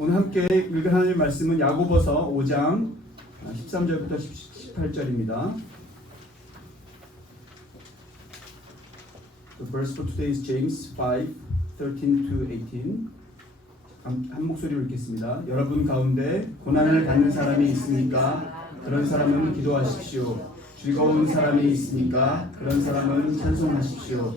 오늘 함께 읽은 하나님의 말씀은 야고보서 5장 13절부터 18절입니다. The verse for today is James 5:13 to 18. 한 목소리로 읽겠습니다. 여러분 가운데 고난을 받는 사람이 있으니까 그런 사람은 기도하십시오. 즐거운 사람이 있으니까 그런 사람은 찬송하십시오.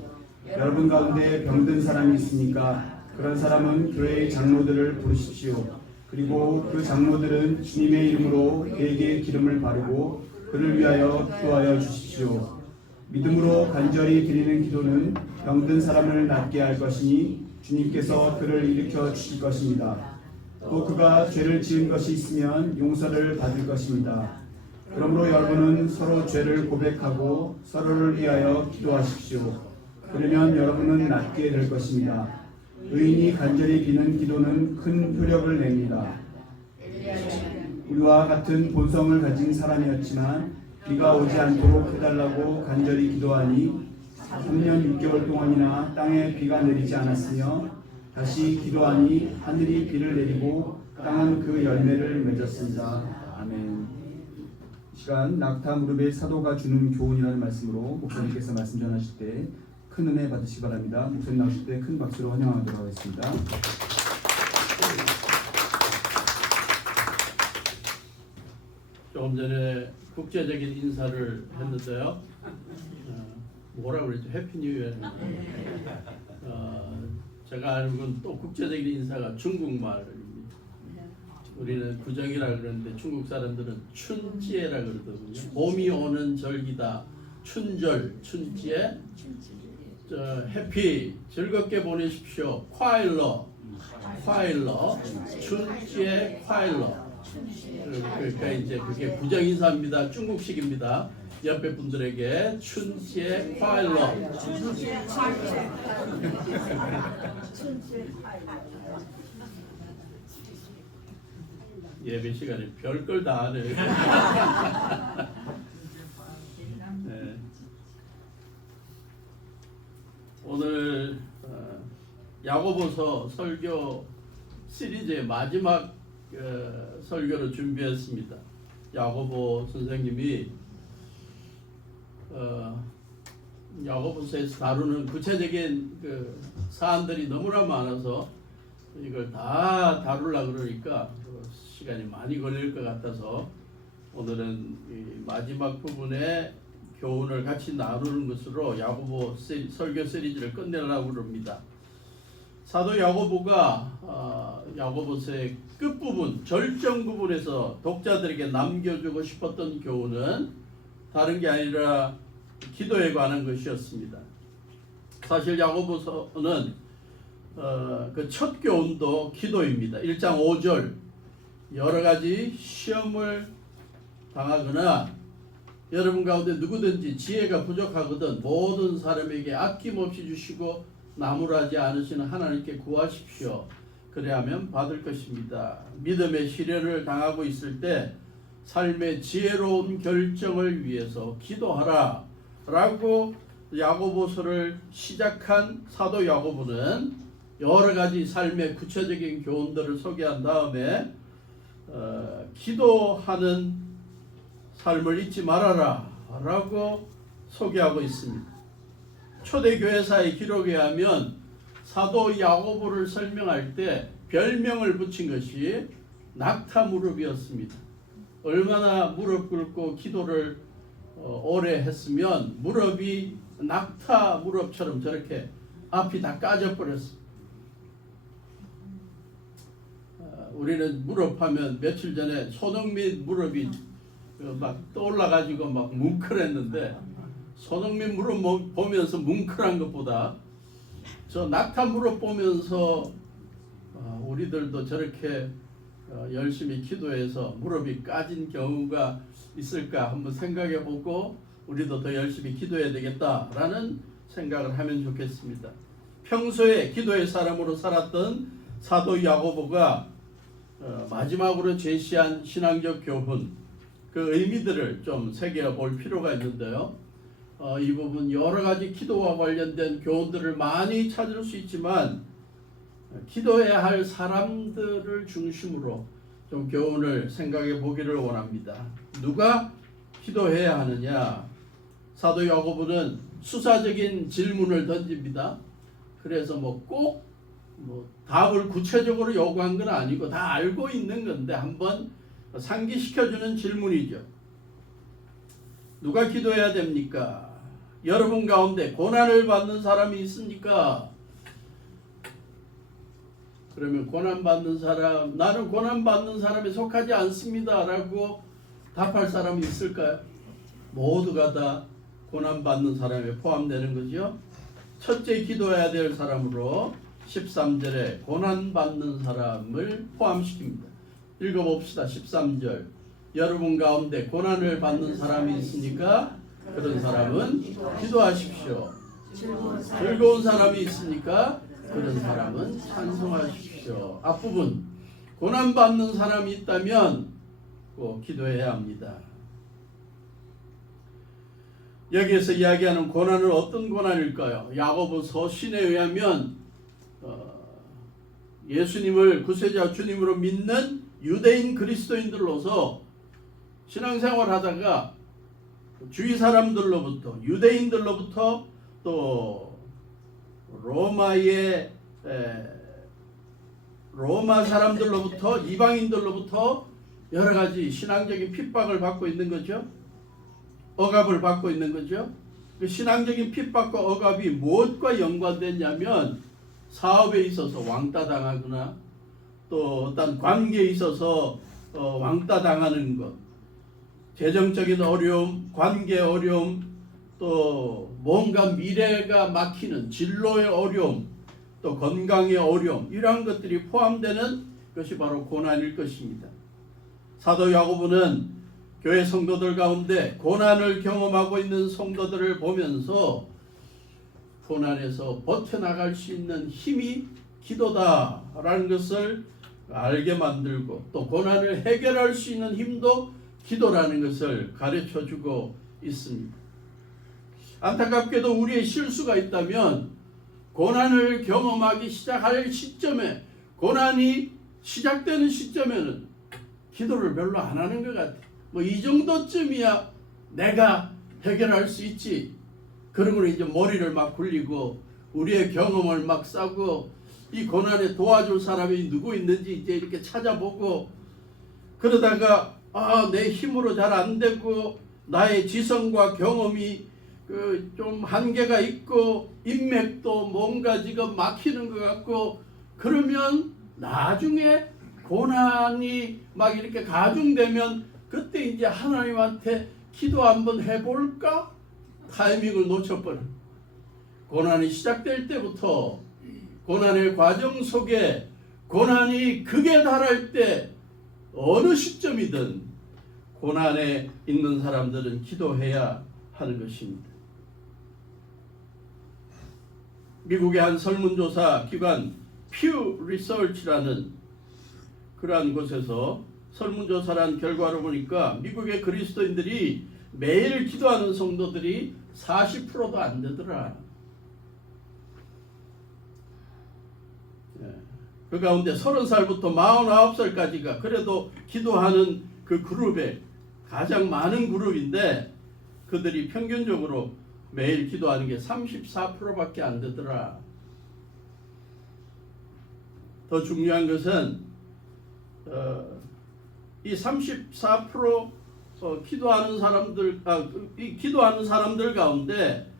여러분 가운데 병든 사람이 있으니까 그런 사람은 교회의 장로들을 부르십시오. 그리고 그 장로들은 주님의 이름으로 그에게 기름을 바르고 그를 위하여 기도하여 주십시오. 믿음으로 간절히 드리는 기도는 병든 사람을 낫게 할 것이니 주님께서 그를 일으켜 주실 것입니다. 또 그가 죄를 지은 것이 있으면 용서를 받을 것입니다. 그러므로 여러분은 서로 죄를 고백하고 서로를 위하여 기도하십시오. 그러면 여러분은 낫게 될 것입니다. 의인이 간절히 비는 기도는 큰 효력을 냅니다. 우리와 같은 본성을 가진 사람이었지만 비가 오지 않도록 해달라고 간절히 기도하니 3년 6개월 동안이나 땅에 비가 내리지 않았으며 다시 기도하니 하늘이 비를 내리고 땅은 그 열매를 맺었습니다. 아멘. 이 시간 낙타 무릎의 사도가 주는 교훈이라는 말씀으로 목사님께서 말씀 전하실 때 큰 은혜 받으시기 바랍니다. 목사님 나오실 때 큰 박수로 환영하도록 하겠습니다. 조금 전에 국제적인 인사를 했는데요. 뭐라고 그랬죠? 해피 뉴 이어. 제가 알고는 또 국제적인 인사가 중국말입니다. 우리는 구정이라 그러는데 중국 사람들은 춘지에라 그러거든요. 봄이 오는 절기다. 춘절, 춘지에. 해피, 즐겁게 보내십시오. 콰일러, 춘지에 콰일러. 그러니까 이제 그게 부정 인사입니다. 중국식입니다. 옆에 분들에게 춘지에 콰일러. 예배 시간에 별걸 다 하네. 네. 오늘 야고보서 설교 시리즈의 마지막 설교를 준비했습니다. 야고보 선생님이 야고보서에서 다루는 구체적인 사안들이 너무나 많아서 이걸 다 다루려고 그러니까 시간이 많이 걸릴 것 같아서 오늘은 이 마지막 부분에 교훈을 같이 나누는 것으로 야고보 설교 시리즈를 끝내려고 합니다. 사도 야고보가 야고보서의 끝부분, 절정 부분에서 독자들에게 남겨주고 싶었던 교훈은 다른 게 아니라 기도에 관한 것이었습니다. 사실 야고보서는 그 첫 교훈도 기도입니다. 1장 5절 여러 가지 시험을 당하거나 여러분 가운데 누구든지 지혜가 부족하거든 모든 사람에게 아낌없이 주시고 나무라지 않으시는 하나님께 구하십시오. 그래야면 받을 것입니다. 믿음의 시련을 당하고 있을 때 삶의 지혜로운 결정을 위해서 기도하라 라고 야고보서를 시작한 사도 야고보는 여러 가지 삶의 구체적인 교훈들을 소개한 다음에 기도하는 삶을 잊지 말아라 라고 소개하고 있습니다. 초대교회사의 기록에 하면 사도 야고보를 설명할 때 별명을 붙인 것이 낙타 무릎이었습니다. 얼마나 무릎 꿇고 기도를 오래 했으면 무릎이 낙타 무릎처럼 저렇게 앞이 다 까져버렸습니다. 우리는 무릎 하면 며칠 전에 손흥민 무릎이 막 떠올라가지고 막 뭉클했는데 손흥민 무릎 보면서 뭉클한 것보다 저 낙타 무릎 보면서 우리들도 저렇게 열심히 기도해서 무릎이 까진 경우가 있을까 한번 생각해 보고 우리도 더 열심히 기도해야 되겠다라는 생각을 하면 좋겠습니다. 평소에 기도의 사람으로 살았던 사도 야고보가 마지막으로 제시한 신앙적 교훈 그 의미들을 좀 새겨볼 필요가 있는데요. 이 부분 여러 가지 기도와 관련된 교훈들을 많이 찾을 수 있지만 기도해야 할 사람들을 중심으로 좀 교훈을 생각해 보기를 원합니다. 누가 기도해야 하느냐? 사도 야고보는 수사적인 질문을 던집니다. 그래서 꼭 답을 구체적으로 요구한 건 아니고 다 알고 있는 건데 한번 상기시켜주는 질문이죠. 누가 기도해야 됩니까? 여러분 가운데 고난을 받는 사람이 있습니까? 그러면 고난받는 사람, 나는 고난받는 사람에 속하지 않습니다 라고 답할 사람이 있을까요? 모두가 다 고난받는 사람에 포함되는 거죠. 첫째 기도해야 될 사람으로 13절에 고난받는 사람을 포함시킵니다. 읽어봅시다. 13절. 여러분 가운데 고난을 받는 사람이 있으니까 그런 사람은 기도하십시오. 즐거운 사람이 있으니까 그런 사람은 찬송하십시오. 앞부분 고난받는 사람이 있다면 꼭 기도해야 합니다. 여기에서 이야기하는 고난은 어떤 고난일까요? 야고보서 신에 의하면 예수님을 구세자 주님으로 믿는 유대인 그리스도인들로서 신앙생활 하다가 주위 사람들로부터 유대인들로부터 또 로마 사람들로부터 이방인들로부터 여러 가지 신앙적인 핍박을 받고 있는 거죠. 억압을 받고 있는 거죠. 그 신앙적인 핍박과 억압이 무엇과 연관됐냐면 사업에 있어서 왕따 당하거나 또 어떤 관계에 있어서 왕따 당하는 것, 재정적인 어려움, 관계 어려움, 또 뭔가 미래가 막히는 진로의 어려움, 또 건강의 어려움, 이러한 것들이 포함되는 것이 바로 고난일 것입니다. 사도 야고보는 교회 성도들 가운데 고난을 경험하고 있는 성도들을 보면서 고난에서 버텨나갈 수 있는 힘이 기도다라는 것을 알게 만들고 또 고난을 해결할 수 있는 힘도 기도라는 것을 가르쳐주고 있습니다. 안타깝게도 우리의 실수가 있다면 고난을 경험하기 시작할 시점에, 고난이 시작되는 시점에는 기도를 별로 안 하는 것 같아요. 이 정도쯤이야 내가 해결할 수 있지. 그러면 이제 머리를 막 굴리고 우리의 경험을 막 싸고 이 고난에 도와줄 사람이 누구 있는지 이제 이렇게 찾아보고 그러다가 내 힘으로 잘 안 되고 나의 지성과 경험이 좀 한계가 있고 인맥도 뭔가 지금 막히는 것 같고 그러면 나중에 고난이 막 이렇게 가중되면 그때 이제 하나님한테 기도 한번 해볼까? 타이밍을 놓쳐버려. 고난이 시작될 때부터 고난의 과정 속에 고난이 극에 달할 때 어느 시점이든 고난에 있는 사람들은 기도해야 하는 것입니다. 미국의 한 설문조사 기관 퓨 리서치라는 그러한 곳에서 설문조사란 결과를 보니까 미국의 그리스도인들이 매일 기도하는 성도들이 40%도 안 되더라. 그 가운데 30살부터 49살까지가 그래도 기도하는 그 그룹에 가장 많은 그룹인데 그들이 평균적으로 매일 기도하는 게 34%밖에 안 되더라. 더 중요한 것은 이 34% 기도하는 사람들, 이 기도하는 사람들 가운데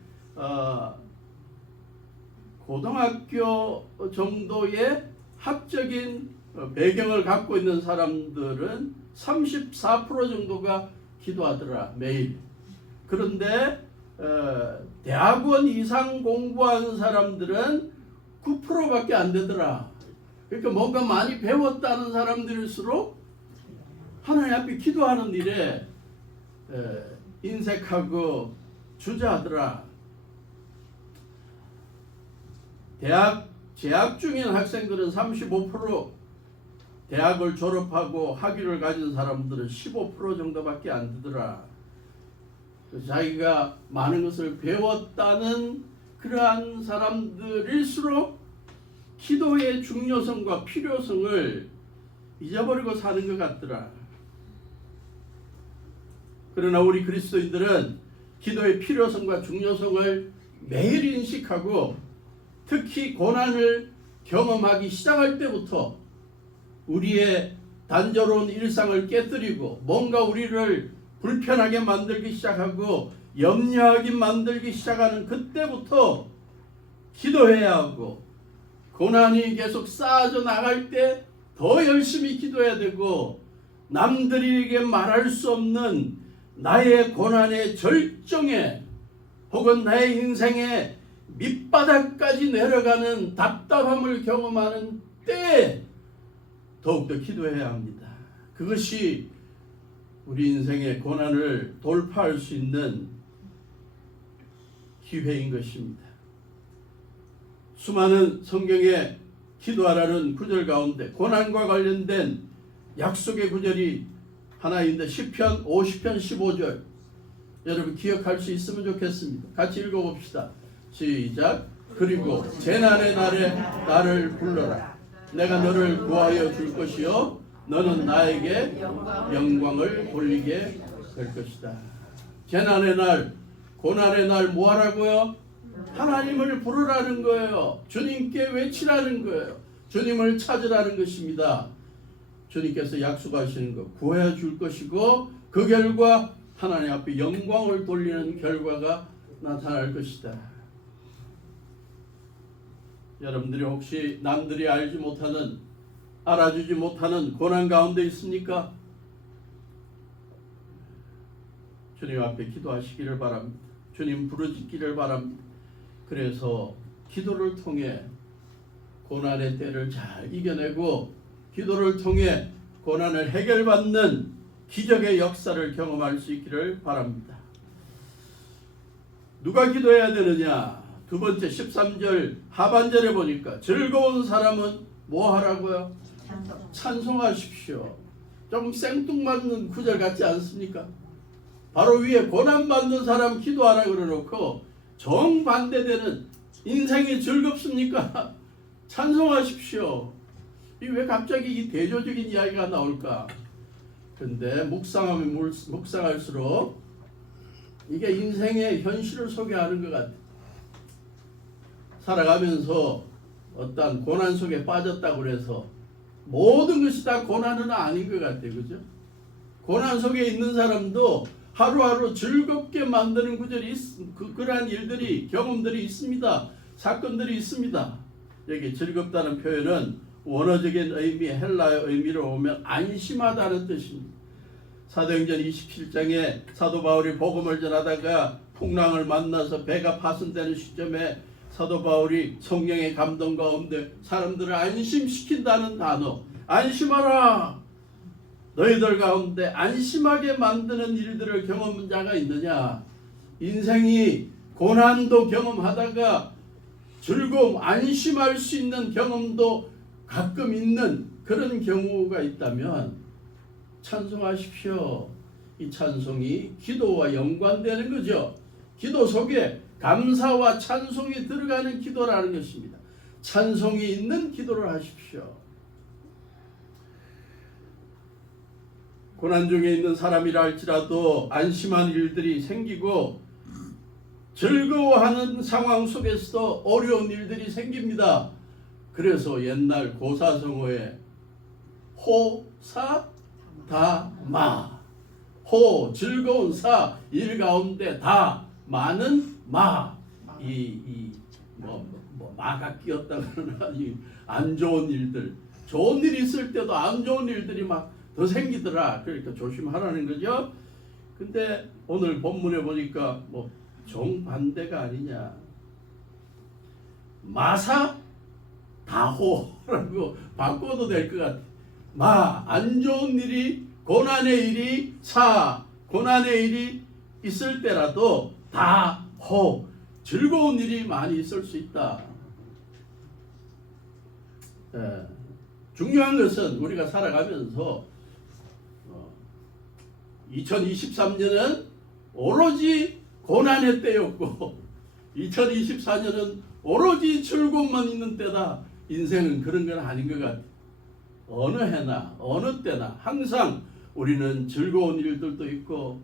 고등학교 정도의 학적인 배경을 갖고 있는 사람들은 34% 정도가 기도하더라 매일. 그런데 대학원 이상 공부하는 사람들은 9%밖에 안 되더라. 그러니까 뭔가 많이 배웠다는 사람들일수록 하나님 앞에 기도하는 일에 인색하고 주저하더라. 대학 재학 중인 학생들은 35%, 대학을 졸업하고 학위를 가진 사람들은 15% 정도밖에 안 되더라. 자기가 많은 것을 배웠다는 그러한 사람들일수록 기도의 중요성과 필요성을 잊어버리고 사는 것 같더라. 그러나 우리 그리스도인들은 기도의 필요성과 중요성을 매일 인식하고 특히 고난을 경험하기 시작할 때부터 우리의 단조로운 일상을 깨뜨리고 뭔가 우리를 불편하게 만들기 시작하고 염려하게 만들기 시작하는 그때부터 기도해야 하고, 고난이 계속 쌓아져 나갈 때 더 열심히 기도해야 되고, 남들에게 말할 수 없는 나의 고난의 절정에 혹은 나의 인생의 밑바닥까지 내려가는 답답함을 경험하는 때에 더욱더 기도해야 합니다. 그것이 우리 인생의 고난을 돌파할 수 있는 기회인 것입니다. 수많은 성경의 기도하라는 구절 가운데 고난과 관련된 약속의 구절이 하나 있는데 시편 50편 15절, 여러분 기억할 수 있으면 좋겠습니다. 같이 읽어봅시다. 시작. 그리고 재난의 날에 나를 불러라. 내가 너를 구하여 줄 것이요 너는 나에게 영광을 돌리게 될 것이다. 재난의 날, 고난의 날 뭐 하라고요? 하나님을 부르라는 거예요. 주님께 외치라는 거예요. 주님을 찾으라는 것입니다. 주님께서 약속하시는 것 구해 줄 것이고 그 결과 하나님 앞에 영광을 돌리는 결과가 나타날 것이다. 여러분들이 혹시 남들이 알지 못하는, 알아주지 못하는 고난 가운데 있습니까? 주님 앞에 기도하시기를 바랍니다. 주님 부르짖기를 바랍니다. 그래서 기도를 통해 고난의 때를 잘 이겨내고 기도를 통해 고난을 해결받는 기적의 역사를 경험할 수 있기를 바랍니다. 누가 기도해야 되느냐? 두 번째 13절 하반절에 보니까 즐거운 사람은 뭐 하라고요? 찬송하십시오. 좀 생뚱맞는 구절 같지 않습니까? 바로 위에 고난받는 사람 기도하라 그러놓고 정반대되는 인생이 즐겁습니까? 찬송하십시오. 왜 갑자기 이 대조적인 이야기가 나올까? 근데 묵상하면 묵상할수록 이게 인생의 현실을 소개하는 것 같아요. 살아가면서 어떤 고난 속에 빠졌다고 그래서 모든 것이 다 고난은 아닌 것 같아요. 그죠? 고난 속에 있는 사람도 하루하루 즐겁게 만드는 구절이 그러한 일들이, 경험들이 있습니다. 사건들이 있습니다. 여기 즐겁다는 표현은 원어적인 의미, 헬라어 의미로 보면 안심하다는 뜻입니다. 사도행전 27장에 사도 바울이 복음을 전하다가 풍랑을 만나서 배가 파손되는 시점에 사도 바울이 성령의 감동 가운데 사람들을 안심시킨다는 단어, 안심하라. 너희들 가운데 안심하게 만드는 일들을 경험한 자가 있느냐? 인생이 고난도 경험하다가 즐거움, 안심할 수 있는 경험도 가끔 있는 그런 경우가 있다면 찬송하십시오. 이 찬송이 기도와 연관되는 거죠. 기도 속에 감사와 찬송이 들어가는 기도라는 것입니다. 찬송이 있는 기도를 하십시오. 고난 중에 있는 사람이라 할지라도 안심한 일들이 생기고 즐거워하는 상황 속에서도 어려운 일들이 생깁니다. 그래서 옛날 고사성어에 호사다마, 호 즐거운 사, 일 가운데 다 많은 마, 마가 끼었다 그러나 이 안 좋은 일들, 좋은 일이 있을 때도 안 좋은 일들이 막 더 생기더라. 그러니까 조심하라는 거죠. 근데 오늘 본문에 보니까 뭐 정반대가 아니냐, 마사 다호라고 바꿔도 될 것 같아. 마, 안 좋은 일이, 고난의 일이, 사, 고난의 일이 있을 때라도 다호, 즐거운 일이 많이 있을 수 있다. 중요한 것은 우리가 살아가면서 2023년은 오로지 고난의 때였고 2024년은 오로지 즐거움만 있는 때다. 인생은 그런 건 아닌 것 같아요. 어느 해나 어느 때나 항상 우리는 즐거운 일들도 있고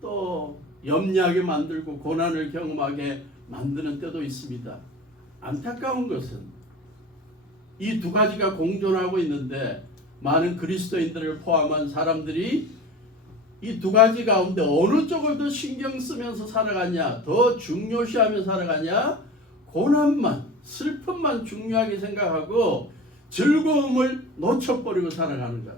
또 염려하게 만들고 고난을 경험하게 만드는 때도 있습니다. 안타까운 것은 이 두 가지가 공존하고 있는데 많은 그리스도인들을 포함한 사람들이 이 두 가지 가운데 어느 쪽을 더 신경 쓰면서 살아가냐, 더 중요시하며 살아가냐, 고난만, 슬픔만 중요하게 생각하고 즐거움을 놓쳐버리고 살아가는 것.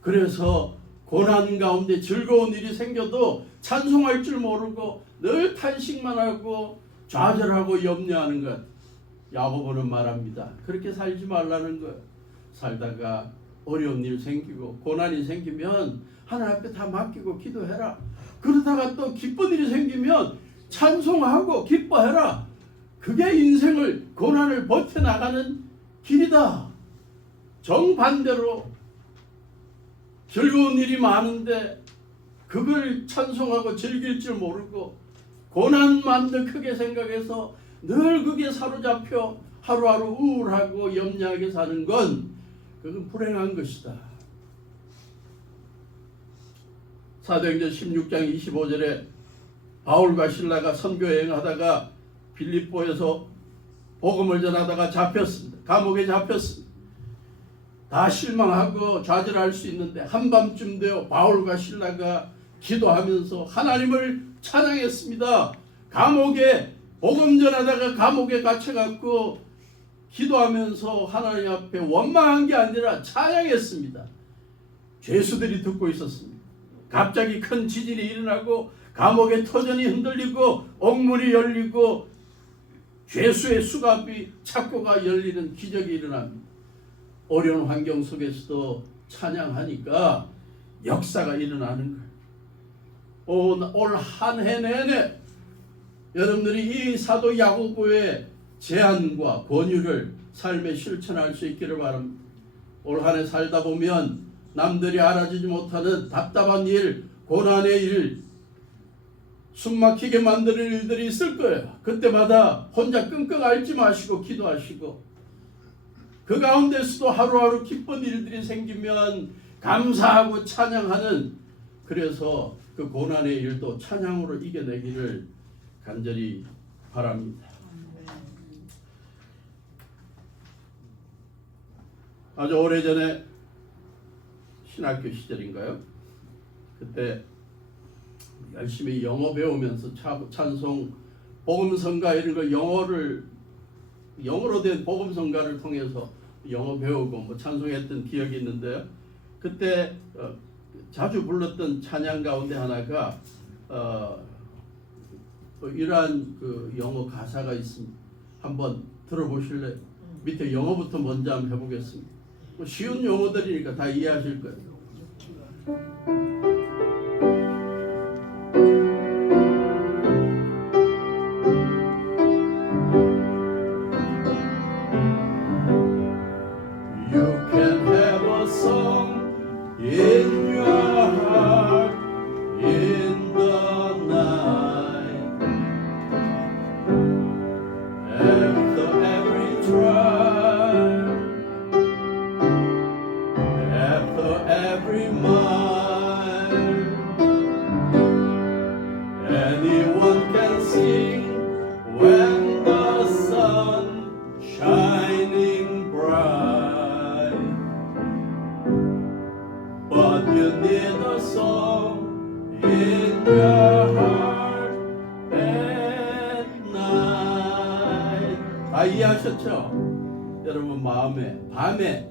그래서 고난 가운데 즐거운 일이 생겨도 찬송할 줄 모르고 늘 탄식만 하고 좌절하고 염려하는 것. 야고보는 말합니다. 그렇게 살지 말라는 것. 살다가 어려운 일 생기고 고난이 생기면 하나님 앞에 다 맡기고 기도해라. 그러다가 또 기쁜 일이 생기면 찬송하고 기뻐해라. 그게 인생을 고난을 버텨나가는 길이다. 정반대로 즐거운 일이 많은데 그걸 찬송하고 즐길 줄 모르고 고난만 더 크게 생각해서 늘 그게 사로잡혀 하루하루 우울하고 염려하게 사는 건 그건 불행한 것이다. 사도행전 16장 25절에 바울과 실라가 선교 여행하다가 빌립보에서 복음을 전하다가 잡혔습니다. 감옥에 잡혔습니다. 다 실망하고 좌절할 수 있는데 한밤쯤 되어 바울과 실라가 기도하면서 하나님을 찬양했습니다. 감옥에 복음 전하다가 감옥에 갇혀갖고 기도하면서 하나님 앞에 원망한 게 아니라 찬양했습니다. 죄수들이 듣고 있었습니다. 갑자기 큰 지진이 일어나고 감옥의 터전이 흔들리고 옥문이 열리고 죄수의 수갑이 착고가 열리는 기적이 일어납니다. 어려운 환경 속에서도 찬양하니까 역사가 일어나는 거예요. 올 한 해 내내 여러분들이 이 사도 야고보의 제안과 권유를 삶에 실천할 수 있기를 바랍니다. 올 한 해 살다 보면 남들이 알아주지 못하는 답답한 일, 고난의 일, 숨막히게 만드는 일들이 있을 거예요. 그때마다 혼자 끙끙 앓지 마시고 기도하시고 그 가운데서도 하루하루 기쁜 일들이 생기면 감사하고 찬양하는, 그래서 그 고난의 일도 찬양으로 이겨내기를 간절히 바랍니다. 아주 오래전에 신학교 시절인가요? 그때 열심히 영어 배우면서 찬송, 복음성가 이런 거 영어로 된 복음성가를 통해서 영어 배우고 뭐 찬송했던 기억이 있는데요. 그때 자주 불렀던 찬양 가운데 하나가 이러한 그 영어 가사가 있습니다. 한번 들어보실래요? 밑에 영어부터 먼저 한번 해보겠습니다. 쉬운 용어들이니까 다 이해하실 거예요. You can have a song in your heart in the night. After every trial, after every mile, anyone can sing when the sun shining bright. But you need a song in your heart at night. 다 이해하셨죠? 여러분 마음에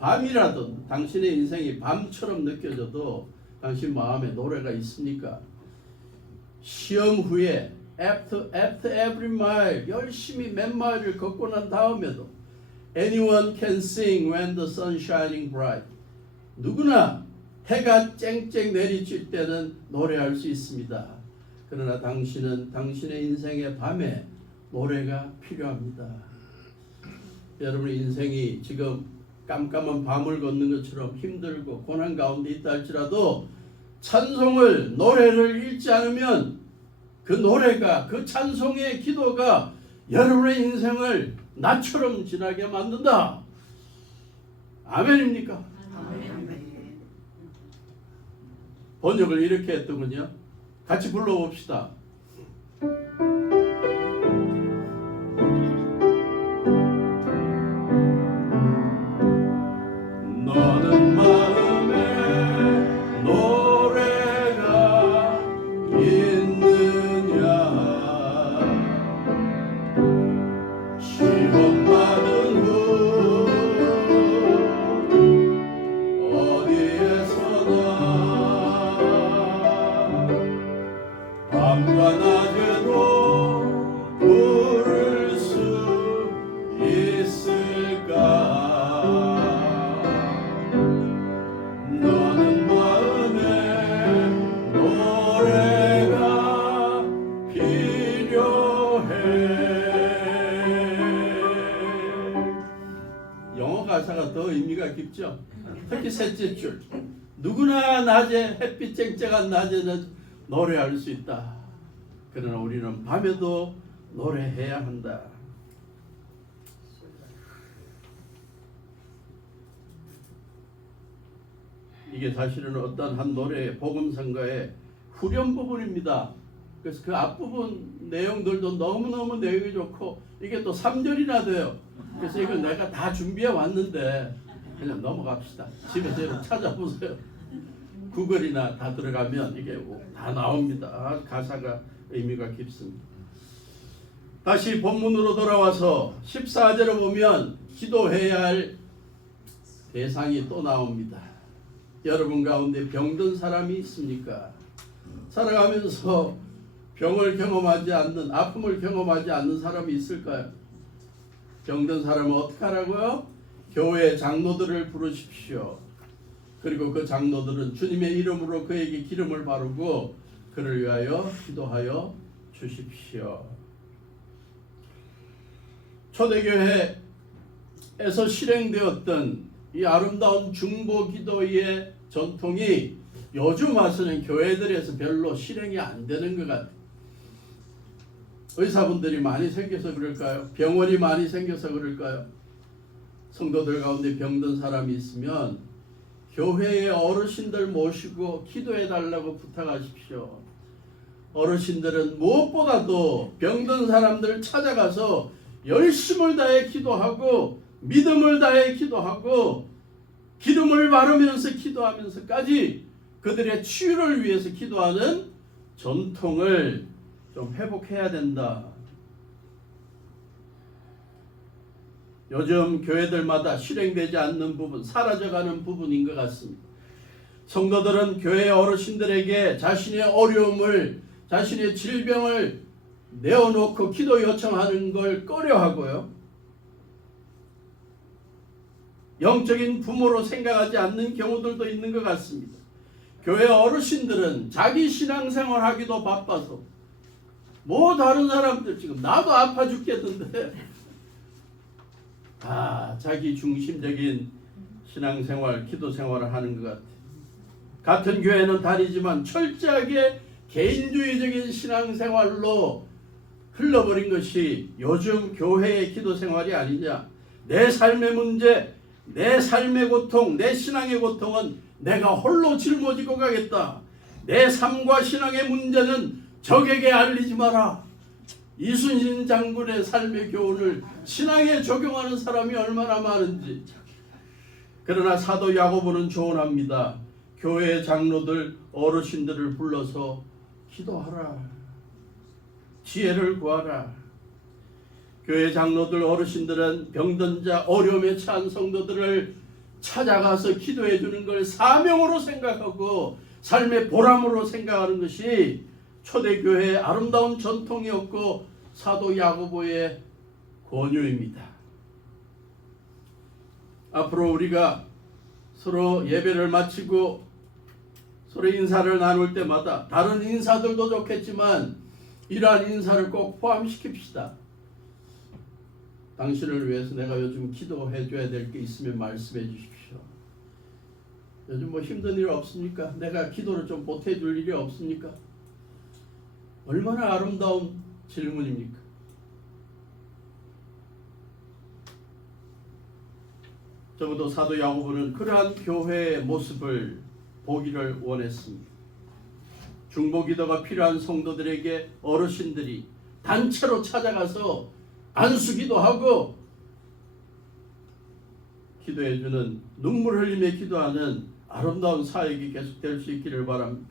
밤이라도 당신의 인생이 밤처럼 느껴져도 당신 마음에 노래가 있습니까? 시험 후에 after every mile, 열심히 몇 마일을 걷고 난 다음에도 anyone can sing when the sun shining bright. 누구나 해가 쨍쨍 내리칠 때는 노래할 수 있습니다. 그러나 당신은 당신의 인생의 밤에 노래가 필요합니다. 여러분의 인생이 지금 깜깜한 밤을 걷는 것처럼 힘들고 고난 가운데 있다 할지라도 찬송을, 노래를 잃지 않으면 그 노래가, 그 찬송의 기도가 여러분의 인생을 나처럼 지나게 만든다. 아멘입니까? 번역을 이렇게 했더군요. 같이 불러봅시다. 너는 마음에 노래가 있느냐 시험받은 후 어디에서나 밤과 낮에도 부를 수 있을까 너는 마음에 노래가 필요해. 영어 가사가 더 의미가 깊죠. 특히 셋째 줄 누구나 낮에 햇빛 쨍쨍한 낮에는 노래할 수 있다. 그러나 우리는 밤에도 노래해야 한다. 이게 사실은 어떤 한 노래의 복음성가의 후렴 부분입니다. 그래서 그 앞부분 내용들도 너무너무 내용이 좋고 이게 또 3절이나 돼요. 그래서 이걸 내가 다 준비해 왔는데 그냥 넘어갑시다. 집에서 여러분 찾아보세요. 구글이나 다 들어가면 이게 다 나옵니다. 가사가 의미가 깊습니다. 다시 본문으로 돌아와서 14절을 보면 기도해야 할 대상이 또 나옵니다. 여러분 가운데 병든 사람이 있습니까? 살아가면서 병을 경험하지 않는, 아픔을 경험하지 않는 사람이 있을까요? 병든 사람은 어떻게 하라고요? 교회 장로들을 부르십시오. 그리고 그 장로들은 주님의 이름으로 그에게 기름을 바르고 그를 위하여 기도하여 주십시오. 초대교회에서 실행되었던 이 아름다운 중보 기도의 전통이 요즘 와서는 교회들에서 별로 실행이 안 되는 것 같아요. 의사분들이 많이 생겨서 그럴까요? 병원이 많이 생겨서 그럴까요? 성도들 가운데 병든 사람이 있으면 교회의 어르신들 모시고 기도해 달라고 부탁하십시오. 어르신들은 무엇보다도 병든 사람들을 찾아가서 열심을 다해 기도하고 믿음을 다해 기도하고 기름을 바르면서 기도하면서까지 그들의 치유를 위해서 기도하는 전통을 좀 회복해야 된다. 요즘 교회들마다 실행되지 않는 부분, 사라져가는 부분인 것 같습니다. 성도들은 교회 어르신들에게 자신의 어려움을, 자신의 질병을 내어놓고 기도 요청하는 걸 꺼려하고요. 영적인 부모로 생각하지 않는 경우들도 있는 것 같습니다. 교회 어르신들은 자기 신앙생활 하기도 바빠서 뭐 다른 사람들 지금 나도 아파 죽겠는데 자기 중심적인 신앙생활, 기도생활을 하는 것 같아요. 같은 교회는 다르지만 철저하게 개인주의적인 신앙생활로 흘러버린 것이 요즘 교회의 기도생활이 아니냐. 내 삶의 문제, 내 삶의 고통, 내 신앙의 고통은 내가 홀로 짊어지고 가겠다. 내 삶과 신앙의 문제는 적에게 알리지 마라. 이순신 장군의 삶의 교훈을 신앙에 적용하는 사람이 얼마나 많은지. 그러나 사도 야고보는 조언합니다. 교회 장로들, 어르신들을 불러서 기도하라. 지혜를 구하라. 교회 장로들, 어르신들은 병든 자, 어려움에 처한 성도들을 찾아가서 기도해 주는 걸 사명으로 생각하고 삶의 보람으로 생각하는 것이 초대교회의 아름다운 전통이었고 사도 야고보의 권유입니다. 앞으로 우리가 서로 예배를 마치고 서로 인사를 나눌 때마다 다른 인사들도 좋겠지만 이러한 인사를 꼭 포함시킵시다. 당신을 위해서 내가 요즘 기도해 줘야 될 게 있으면 말씀해 주십시오. 요즘 뭐 힘든 일 없습니까? 내가 기도를 좀 보태줄 일이 없습니까? 얼마나 아름다운 질문입니까? 적어도 사도 야고보는 그러한 교회의 모습을 보기를 원했습니다. 중보기도가 필요한 성도들에게 어르신들이 단체로 찾아가서 안수기도 하고 기도해주는, 눈물 흘리며 기도하는 아름다운 사역이 계속될 수 있기를 바랍니다.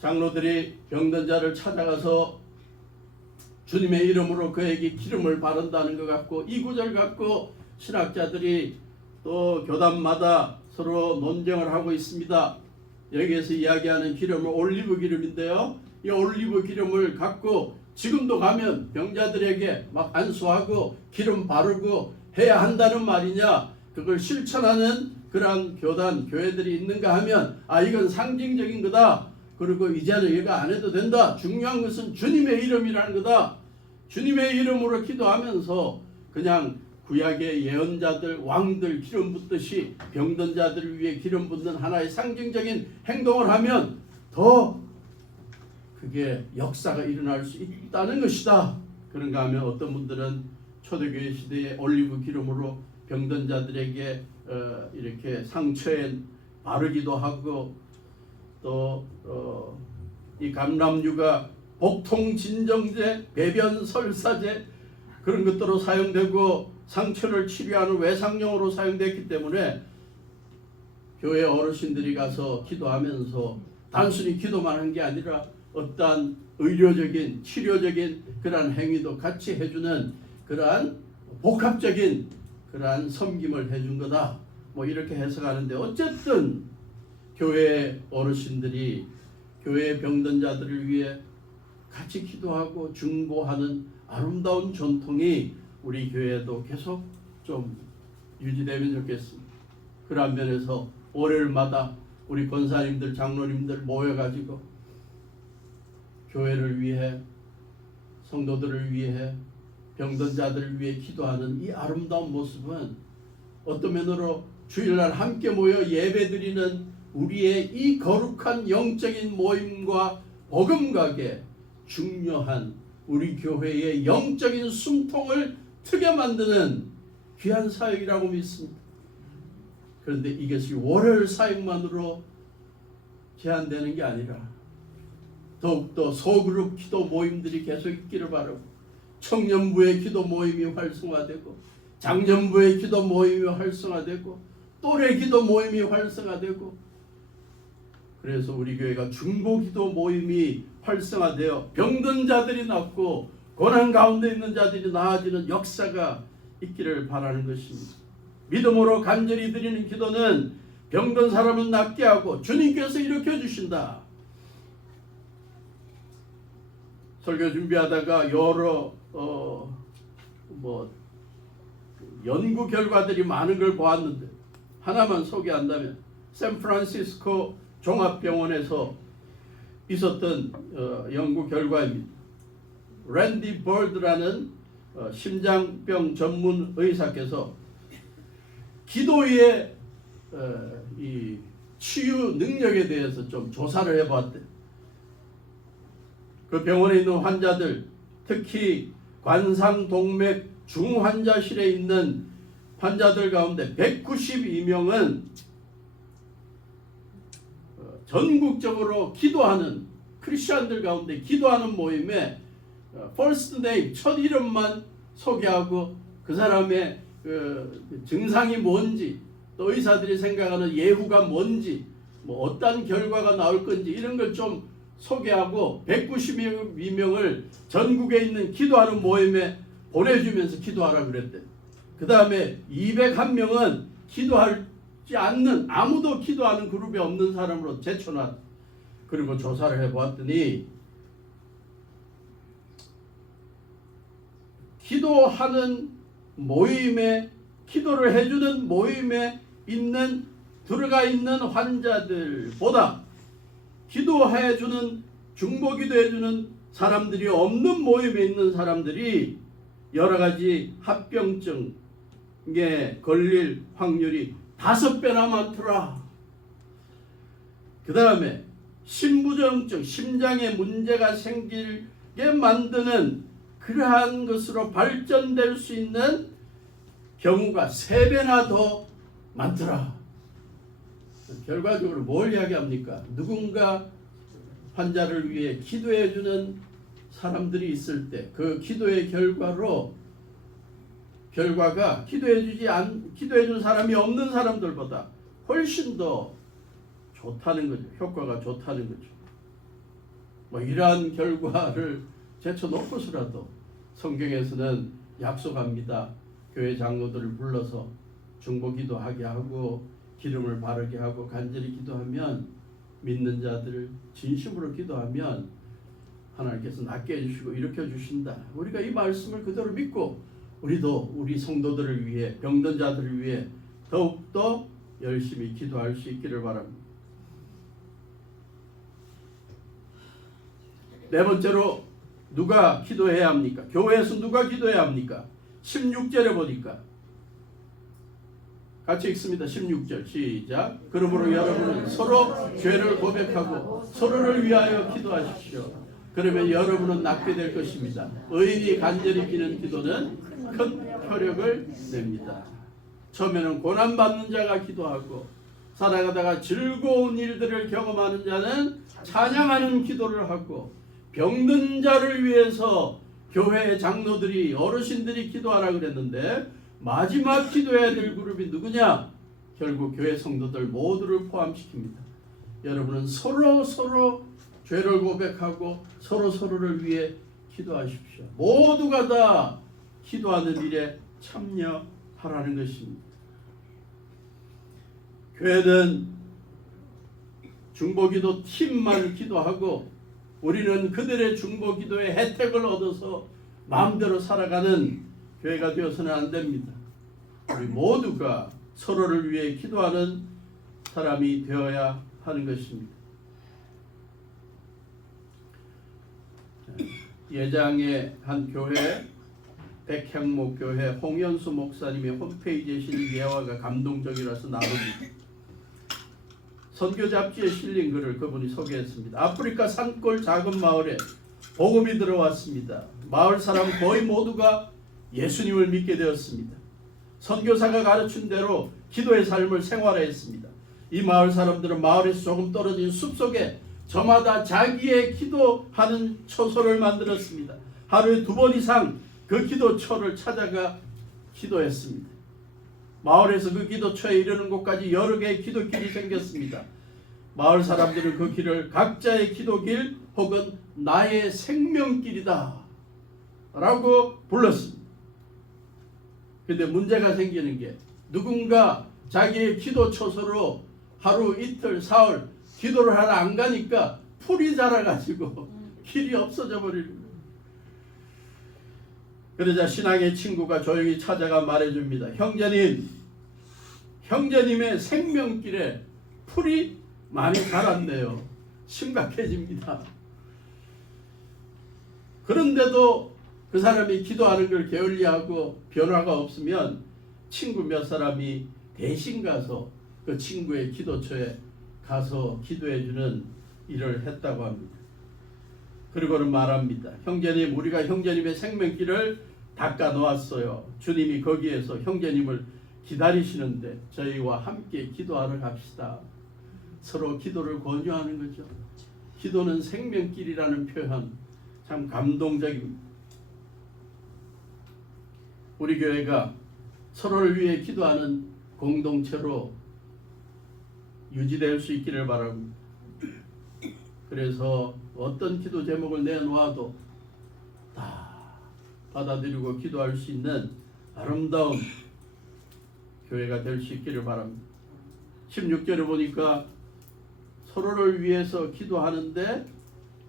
장로들이 병든 자를 찾아가서 주님의 이름으로 그에게 기름을 바른다는 것 같고, 이 구절 갖고 신학자들이 또 교단마다 서로 논쟁을 하고 있습니다. 여기에서 이야기하는 기름은 올리브 기름인데요, 이 올리브 기름을 갖고 지금도 가면 병자들에게 막 안수하고 기름 바르고 해야 한다는 말이냐, 그걸 실천하는 그러한 교단, 교회들이 있는가 하면 이건 상징적인 거다. 그리고 이제는 이거 안 해도 된다. 중요한 것은 주님의 이름이라는 거다. 주님의 이름으로 기도하면서 그냥 구약의 예언자들, 왕들 기름 붓듯이 병든 자들을 위해 기름 붓는 하나의 상징적인 행동을 하면 더 그게 역사가 일어날 수 있다는 것이다. 그런가 하면 어떤 분들은 초대교회 시대에 올리브 기름으로 병든 자들에게 이렇게 상처에 바르기도 하고, 또 이 감람유가 복통 진정제, 배변 설사제 그런 것들로 사용되고 상처를 치료하는 외상용으로 사용됐기 때문에 교회 어르신들이 가서 기도하면서 단순히 기도만 한 게 아니라 어떠한 의료적인, 치료적인 그러한 행위도 같이 해주는 그러한 복합적인 그러한 섬김을 해준 거다. 뭐 이렇게 해석하는데, 어쨌든 교회 어르신들이 교회 병든 자들을 위해 같이 기도하고 중보하는 아름다운 전통이 우리 교회에도 계속 좀 유지되면 좋겠습니다. 그런 면에서 월요일마다 우리 권사님들, 장로님들 모여가지고 교회를 위해, 성도들을 위해, 병든 자들을 위해 기도하는 이 아름다운 모습은 어떤 면으로 주일날 함께 모여 예배드리는 우리의 이 거룩한 영적인 모임과 복음각에 중요한 우리 교회의 영적인 숨통을 트게 만드는 귀한 사역이라고 믿습니다. 그런데 이것이 월요일 사역만으로 제한되는 게 아니라 더욱더 소그룹 기도 모임들이 계속 있기를 바라고, 청년부의 기도 모임이 활성화되고, 장년부의 기도 모임이 활성화되고, 또래 기도 모임이 활성화되고, 그래서 우리 교회가 중보 기도 모임이 활성화되어 병든 자들이 낫고 고난 가운데 있는 자들이 나아지는 역사가 있기를 바라는 것입니다. 믿음으로 간절히 드리는 기도는 병든 사람은 낫게 하고 주님께서 일으켜 주신다. 설교 준비하다가 여러 연구 결과들이 많은 걸 보았는데, 하나만 소개한다면 샌프란시스코 종합병원에서 있었던 연구 결과입니다. 랜디 벌드라는 심장병 전문 의사께서 기도의 이 치유 능력에 대해서 좀 조사를 해봤대요. 그 병원에 있는 환자들, 특히 관상동맥 중환자실에 있는 환자들 가운데 192명은 전국적으로 기도하는 크리스천들 가운데 기도하는 모임에 first name, 첫 이름만 소개하고 그 사람의 그 증상이 뭔지, 또 의사들이 생각하는 예후가 뭔지, 뭐 어떤 결과가 나올 건지 이런 걸 좀 소개하고 192명을 전국에 있는 기도하는 모임에 보내주면서 기도하라고 그랬대. 그 다음에 201명은 기도하지 않는, 아무도 기도하는 그룹에 없는 사람으로 제쳐놨. 그리고 조사를 해보았더니 기도하는 모임에, 기도를 해주는 모임에 들어가 있는 환자들보다 기도해주는, 중보기도해주는 사람들이 없는 모임에 있는 사람들이 여러 가지 합병증에 걸릴 확률이 5배나 많더라. 그 다음에 심부정증, 심장에 문제가 생기게 만드는 그러한 것으로 발전될 수 있는 경우가 3배나 더 많더라. 결과적으로 뭘 이야기합니까? 누군가 환자를 위해 기도해주는 사람들이 있을 때 그 기도의 결과가 기도해준 사람이 없는 사람들보다 훨씬 더 좋다는 거죠. 효과가 좋다는 거죠. 뭐 이러한 결과를 제쳐놓고서라도 성경에서는 약속합니다. 교회 장로들을 불러서 중보기도하게 하고 기름을 바르게 하고 간절히 기도하면, 믿는 자들을 진심으로 기도하면 하나님께서 낫게 해주시고 일으켜 주신다. 우리가 이 말씀을 그대로 믿고 우리도 우리 성도들을 위해, 병든 자들을 위해 더욱더 열심히 기도할 수 있기를 바랍니다. 네 번째로 누가 기도해야 합니까? 교회에서 누가 기도해야 합니까? 16절에 보니까 같이 읽습니다. 16절 시작. 그러므로 여러분은 서로 죄를 고백하고 서로를 위하여 기도하십시오. 그러면 여러분은 낫게 될 것입니다. 의인이 간절히 비는 기도는 큰 효력을 냅니다. 처음에는 고난받는 자가 기도하고 살아가다가 즐거운 일들을 경험하는 자는 찬양하는 기도를 하고, 병든 자를 위해서 교회 장로들이, 어르신들이 기도하라 그랬는데 마지막 기도해야 될 그룹이 누구냐? 결국 교회 성도들 모두를 포함시킵니다. 여러분은 서로 죄를 고백하고 서로를 위해 기도하십시오. 모두가 다 기도하는 일에 참여하라는 것입니다. 교회는 중보기도 팀만 기도하고 우리는 그들의 중보기도의 혜택을 얻어서 마음대로 살아가는 교회가 되어서는 안 됩니다. 우리 모두가 서로를 위해 기도하는 사람이 되어야 하는 것입니다. 예장의 한 교회, 백향목 교회 홍연수 목사님의 홈페이지에 실린 예화가 감동적이라서 나눕니다. 선교 잡지에 실린 글을 그분이 소개했습니다. 아프리카 산골 작은 마을에 복음이 들어왔습니다. 마을 사람 거의 모두가 예수님을 믿게 되었습니다. 선교사가 가르친 대로 기도의 삶을 생활했습니다. 이 마을 사람들은 마을에서 조금 떨어진 숲속에 저마다 자기의 기도하는 처소를 만들었습니다. 하루에 2번 이상 그 기도처를 찾아가 기도했습니다. 마을에서 그 기도처에 이르는 곳까지 여러 개의 기도길이 생겼습니다. 마을 사람들은 그 길을 각자의 기도길 혹은 나의 생명길이다 라고 불렀습니다. 그런데 문제가 생기는 게, 누군가 자기의 기도 처소로 하루 이틀 사흘 기도를 하러 안 가니까 풀이 자라가지고 길이 없어져 버리는 거예요. 그러자 신앙의 친구가 조용히 찾아가 말해줍니다. 형제님의 생명길에 풀이 많이 자랐네요. 심각해집니다. 그런데도 그 사람이 기도하는 걸 게을리하고 변화가 없으면 친구 몇 사람이 대신 가서 그 친구의 기도처에 가서 기도해주는 일을 했다고 합니다. 그리고는 말합니다. 형제님, 우리가 형제님의 생명길을 닦아 놓았어요. 주님이 거기에서 형제님을 기다리시는데 저희와 함께 기도하러 갑시다. 서로 기도를 권유하는 거죠. 기도는 생명길이라는 표현 참 감동적입니다. 우리 교회가 서로를 위해 기도하는 공동체로 유지될 수 있기를 바랍니다. 그래서 어떤 기도 제목을 내놓아도 다 받아들이고 기도할 수 있는 아름다운 교회가 될 수 있기를 바랍니다. 16절에 보니까 서로를 위해서 기도하는데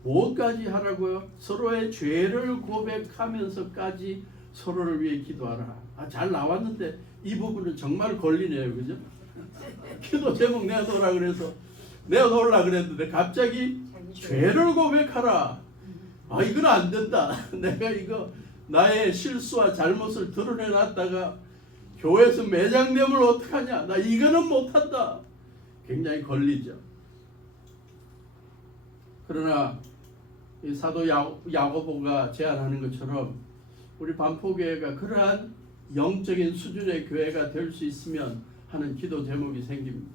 뭐까지 하라고요? 서로의 죄를 고백하면서까지 서로를 위해 기도하라. 잘 나왔는데 이 부분은 정말 걸리네요. 그죠? 기도 제목 내놓으라 그래서 내놓으라 그랬는데 갑자기 죄를 고백하라. 이건 안 된다. 내가 이거 나의 실수와 잘못을 드러내놨다가 교회에서 매장되면 어떡하냐. 나 이거는 못한다. 굉장히 걸리죠. 그러나 사도 야고보가 제안하는 것처럼 우리 반포교회가 그러한 영적인 수준의 교회가 될 수 있으면 하는 기도 제목이 생깁니다.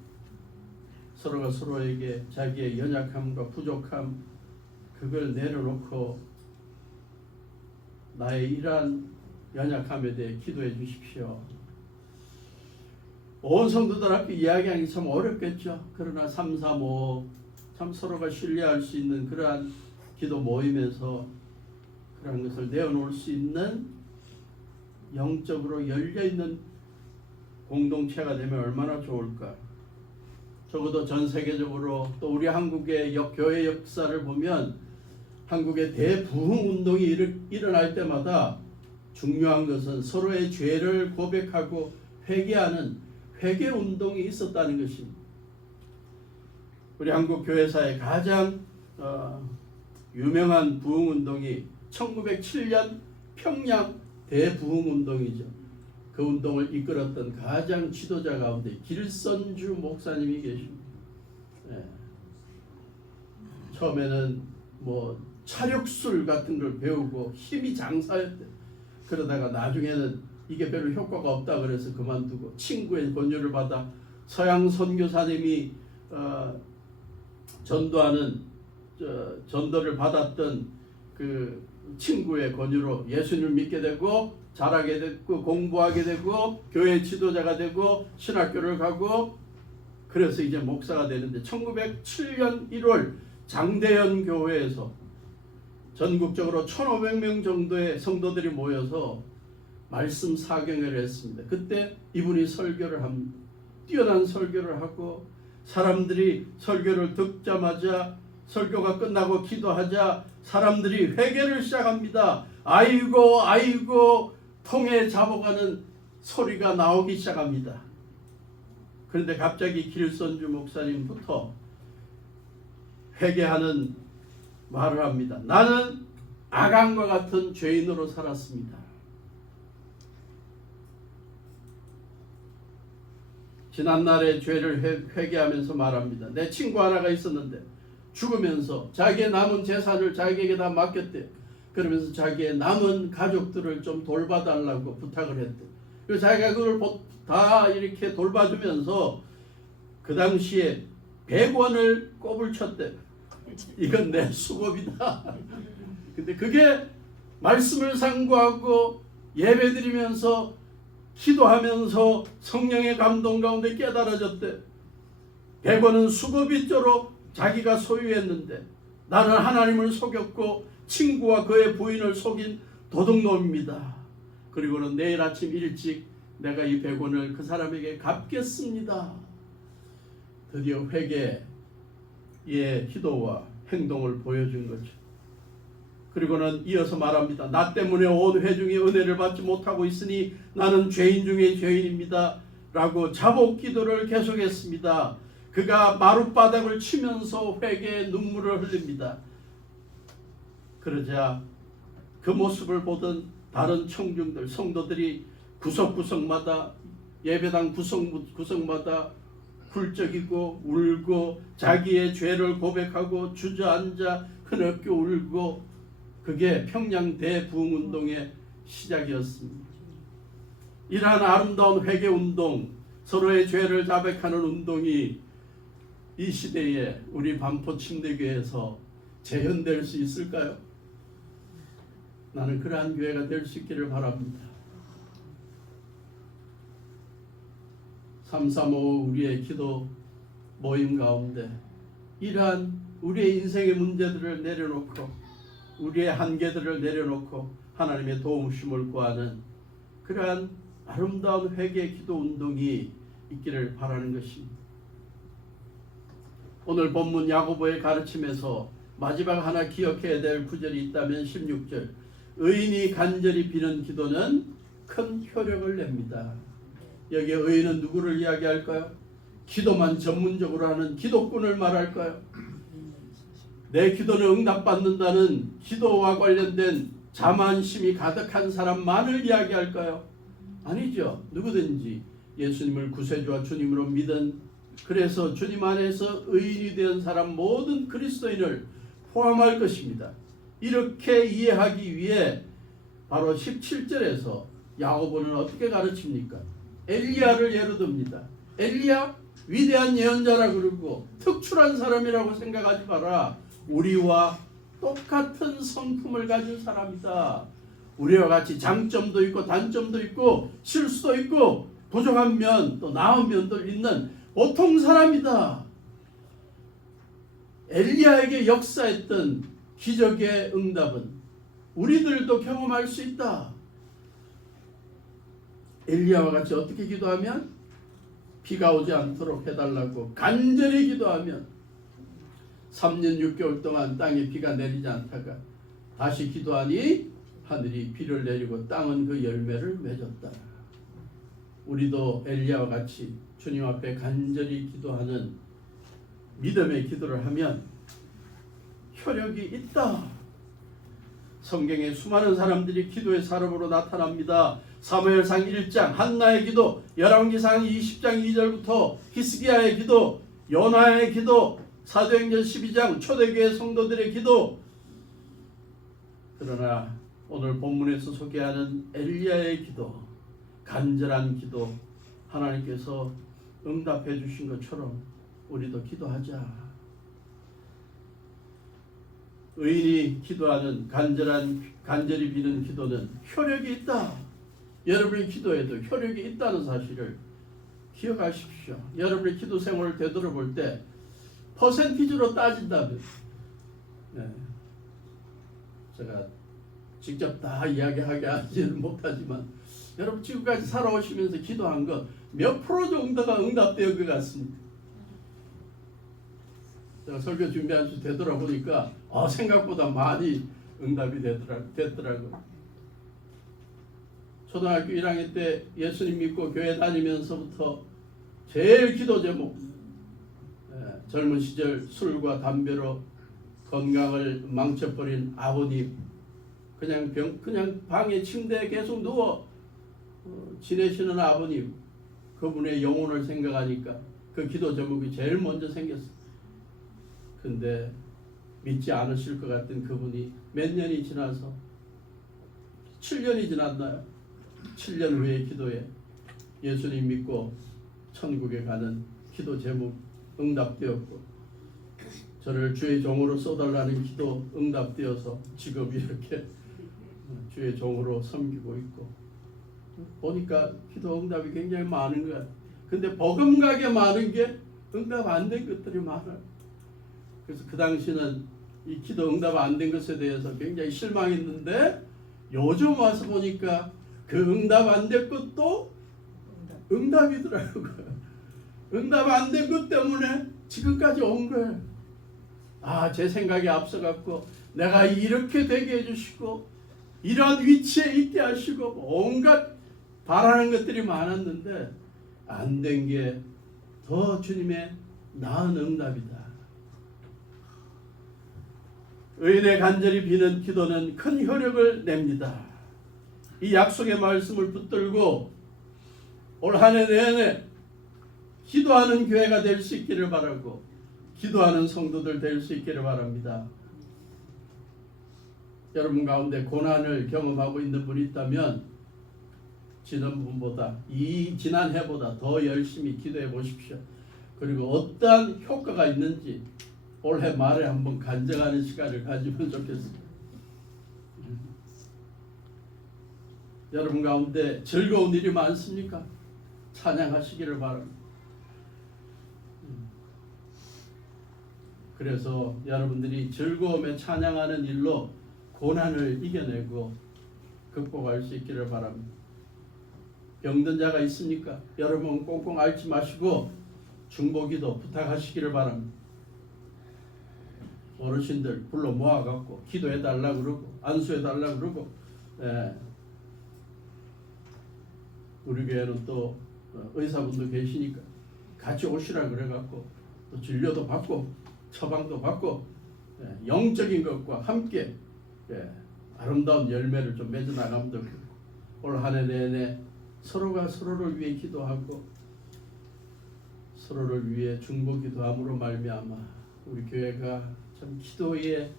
서로가 서로에게 자기의 연약함과 부족함 그걸 내려놓고 나의 이러한 연약함에 대해 기도해 주십시오. 온 성도들 앞에 이야기하기 참 어렵겠죠. 그러나 3, 3, 5 참 서로가 신뢰할 수 있는 그러한 기도 모임에서 그런 것을 내어놓을 수 있는 영적으로 열려있는 공동체가 되면 얼마나 좋을까. 적어도 전 세계적으로 또 우리 한국의 교회 역사를 보면 한국의 대부흥 운동이 일어날 때마다 중요한 것은 서로의 죄를 고백하고 회개하는 회개 운동이 있었다는 것입니다. 우리 한국 교회사의 가장 유명한 부흥 운동이 1907년 평양 대부흥 운동이죠. 그 운동을 이끌었던 가장 지도자 가운데 길선주 목사님이 계십니다. 예. 처음에는 뭐 차력술 같은 걸 배우고 힘이 장사였대. 그러다가 나중에는 이게 별로 효과가 없다 그래서 그만두고 친구의 권유를 받아 서양 선교사님이 전도하는 전도를 받았던 그 친구의 권유로 예수님을 믿게 되고 잘하게 됐고 공부하게 되고 교회 지도자가 되고 신학교를 가고 그래서 이제 목사가 되는데 1907년 1월 장대현 교회에서 전국적으로 1,500명 정도의 성도들이 모여서 말씀 사경회를 했습니다. 그때 이분이 설교를 합니다. 뛰어난 설교를 하고 사람들이 설교를 듣자마자 설교가 끝나고 기도하자 사람들이 회개를 시작합니다. 아이고 아이고 통에 잡아가는 소리가 나오기 시작합니다. 그런데 갑자기 길선주 목사님부터 회개하는 말을 합니다. 나는 아간과 같은 죄인으로 살았습니다. 지난날의 죄를 회개하면서 말합니다. 내 친구 하나가 있었는데 죽으면서 자기의 남은 재산을 자기에게 다 맡겼대. 그러면서 자기의 남은 가족들을 좀 돌봐달라고 부탁을 했대. 그래서 자기가 그걸 다 이렇게 돌봐주면서 그 당시에 100원을 꼽을 쳤대. 이건 내 수고비다. 근데 그게 말씀을 상고하고 예배드리면서 기도하면서 성령의 감동 가운데 깨달아졌대. 100원은 수고비조로 자기가 소유했는데 나는 하나님을 속였고 친구와 그의 부인을 속인 도둑놈입니다. 그리고는 내일 아침 일찍 내가 이 100원을 그 사람에게 갚겠습니다. 드디어 회개의 기도와 행동을 보여준 거죠. 그리고는 이어서 말합니다. 나 때문에 온 회중이 은혜를 받지 못하고 있으니 나는 죄인 중에 죄인입니다. 라고 자복 기도를 계속했습니다. 그가 마룻바닥을 치면서 회개의 눈물을 흘립니다. 그러자 그 모습을 보던 다른 청중들, 성도들이 구석구석마다 예배당 구석마다 굴적이고 울고 자기의 죄를 고백하고 주저앉아 흐느껴 울고 그게 평양 대부흥운동의 시작이었습니다. 이러한 아름다운 회개운동, 서로의 죄를 자백하는 운동이 이 시대에 우리 반포 침례교회에서 재현될 수 있을까요? 나는 그러한 교회가 될 수 있기를 바랍니다. 335 우리의 기도 모임 가운데 이러한 우리의 인생의 문제들을 내려놓고 우리의 한계들을 내려놓고 하나님의 도우심을 구하는 그러한 아름다운 회개 기도 운동이 있기를 바라는 것입니다. 오늘 본문 야고보의 가르침에서 마지막 하나 기억해야 될 구절이 있다면 16절 의인이 간절히 비는 기도는 큰 효력을 냅니다. 여기에 의인은 누구를 이야기할까요? 기도만 전문적으로 하는 기도꾼을 말할까요? 내 기도는 응답받는다는 기도와 관련된 자만심이 가득한 사람만을 이야기할까요? 아니죠. 누구든지 예수님을 구세주와 주님으로 믿은 그래서 주님 안에서 의인이 된 사람 모든 그리스도인을 포함할 것입니다. 이렇게 이해하기 위해 바로 17절에서 야고보는 어떻게 가르칩니까? 엘리야를 예로 듭니다. 엘리야 위대한 예언자라 그러고 특출한 사람이라고 생각하지 마라. 우리와 똑같은 성품을 가진 사람이다. 우리와 같이 장점도 있고 단점도 있고 실수도 있고 부족한 면 또 나은 면도 있는 보통 사람이다. 엘리야에게 역사했던 기적의 응답은 우리들도 경험할 수 있다. 엘리야와 같이 어떻게 기도하면 비가 오지 않도록 해달라고 간절히 기도하면 3년 6개월 동안 땅에 비가 내리지 않다가 다시 기도하니 하늘이 비를 내리고 땅은 그 열매를 맺었다. 우리도 엘리야와 같이 주님 앞에 간절히 기도하는 믿음의 기도를 하면 효력이 있다. 성경에 수많은 사람들이 기도의 사람으로 나타납니다. 사무엘상 1장 한나의 기도, 열왕기상 20장 2절부터 히스기야의 기도, 요나의 기도, 사도행전 12장 초대교회 성도들의 기도. 그러나 오늘 본문에서 소개하는 엘리야의 기도, 간절한 기도, 하나님께서 응답해 주신 것처럼 우리도 기도하자. 의인이 기도하는 간절히 비는 기도는 효력이 있다. 여러분의 기도에도 효력이 있다는 사실을 기억하십시오. 여러분의 기도 생활을 되돌아볼 때 퍼센티지로 따진다면, 제가 직접 다 이야기하게 하지는 못하지만 여러분 지금까지 살아오시면서 기도한 것 몇 프로 정도가 응답되어 것 같습니다. 제가 설교 준비하면서 되돌아보니까 생각보다 많이 응답이 됐더라고요. 초등학교 1학년 때 예수님 믿고 교회 다니면서부터 제일 기도 제목, 젊은 시절 술과 담배로 건강을 망쳐버린 아버님, 그냥 방에 침대에 계속 누워 지내시는 아버님, 그분의 영혼을 생각하니까 그 기도 제목이 제일 먼저 생겼어요. 근데 믿지 않으실 것 같은 그분이 몇 년이 지나서 7년이 지났나요? 7년 후의 기도에 예수님 믿고 천국에 가는 기도 제목 응답되었고, 저를 주의 종으로 써달라는 기도 응답되어서 지금 이렇게 주의 종으로 섬기고 있고, 보니까 기도 응답이 굉장히 많은 것 같아요. 근데 버금가게 많은 게 응답 안 된 것들이 많아요. 그래서 그 당시는 이 기도 응답 안 된 것에 대해서 굉장히 실망했는데, 요즘 와서 보니까 그 응답 안 된 것도 응답이더라고요. 응답 안 된 것 때문에 지금까지 온 거예요. 제 생각이 앞서갔고 내가 이렇게 되게 해주시고 이런 위치에 있게 하시고 온갖 바라는 것들이 많았는데 안 된 게 더 주님의 나은 응답이다. 의인의 간절히 비는 기도는 큰 효력을 냅니다. 이 약속의 말씀을 붙들고 올 한 해 내내 기도하는 교회가 될 수 있기를 바라고, 기도하는 성도들 될 수 있기를 바랍니다. 여러분 가운데 고난을 경험하고 있는 분이 있다면 지난 해보다 더 열심히 기도해 보십시오. 그리고 어떠한 효과가 있는지 올해 말에 한번 간증하는 시간을 가지면 좋겠습니다. 여러분 가운데 즐거운 일이 많습니까? 찬양하시기를 바랍니다. 그래서 여러분들이 즐거움에 찬양하는 일로 고난을 이겨내고 극복할 수 있기를 바랍니다. 병든 자가 있습니까? 여러분 꽁꽁 앓지 마시고 중보기도 부탁하시기를 바랍니다. 어르신들 불러 모아갖고 기도해달라 그러고 안수해달라 그러고, 우리 교회는 또 의사분도 계시니까 같이 오시라 그래갖고 또 진료도 받고 처방도 받고, 영적인 것과 함께 아름다운 열매를 좀 맺어 나가면 좋겠고, 올 한 해 내내 서로가 서로를 위해 기도하고 서로를 위해 중보기도함으로 말미암아 우리 교회가 참 기도의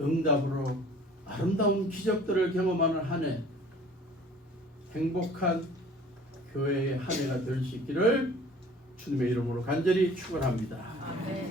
응답으로 아름다운 기적들을 경험하는 한 해, 행복한 교회의 한 해가 될 수 있기를 주님의 이름으로 간절히 축원합니다. 아멘.